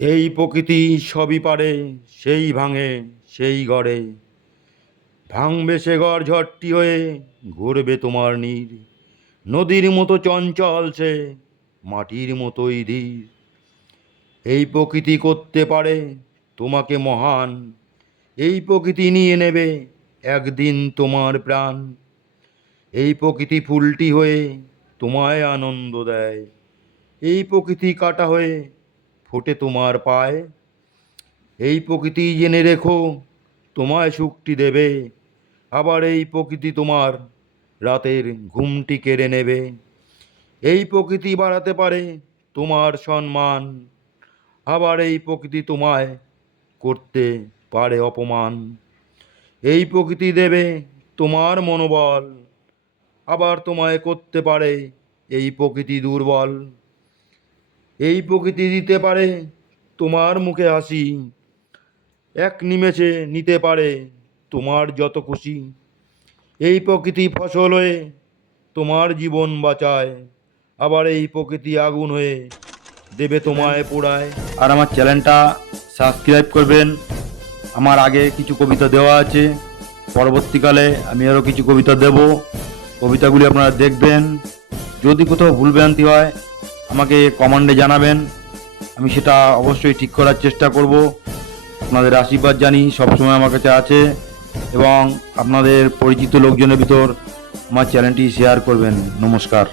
এই প্রকৃতি সবই পারে, সেই ভাঙে সেই গড়ে, ভাঙবে সে গড় ঝড়টি হয়ে, ঘুরবে তোমার নীর। নদীর মতো চঞ্চল সে, মাটির মতোই ধীর। এই প্রকৃতি করতে পারে তোমাকে মহান, এই প্রকৃতি নিয়ে নেবে একদিন তোমার প্রাণ। এই প্রকৃতি ফুলটি হয়ে তোমায় আনন্দ দেয়, এই প্রকৃতি কাটা হয়ে ফোটে তোমার পায়। এই প্রকৃতি জেনে রেখো তোমায় শক্তি দেবে, আবার এই প্রকৃতি তোমার রাতের ঘুমটি কেড়ে নেবে। এই প্রকৃতি বাড়াতে পারে তোমার সম্মান, আবার এই প্রকৃতি তোমায় করতে পারে অপমান। এই প্রকৃতি দেবে তোমার মনোবল, আবার তোমায় করতে পারে এই প্রকৃতি দুর্বল। এই প্রকৃতি দিতে পারে তোমার মুখে হাসি, এক নিমেষে নিতে পারে তোমার যত খুশি। এই প্রকৃতি ফসল হয়ে তোমার জীবন বাঁচায়, আবার এই প্রকৃতি আগুন হয়ে দেবে তোমায় পোড়ায়। আর আমার চ্যানেলটা সাবস্ক্রাইব করবেন। আমার আগে কিছু কবিতা দেওয়া আছে, পরবর্তীকালে আমি আরও কিছু কবিতা দেব। কবিতাগুলি আপনারা দেখবেন। যদি কোথাও ভুলভ্রান্তি হয় আমাকে কমেন্টে জানাবেন, আমি সেটা অবশ্যই ঠিক করার চেষ্টা করব। আপনাদের আশীর্বাদ জানি সবসময় আমার কাছে আছে, এবং আপনাদের পরিচিত লোকজনের ভিতর আমার চ্যানেলটি শেয়ার করবেন। নমস্কার।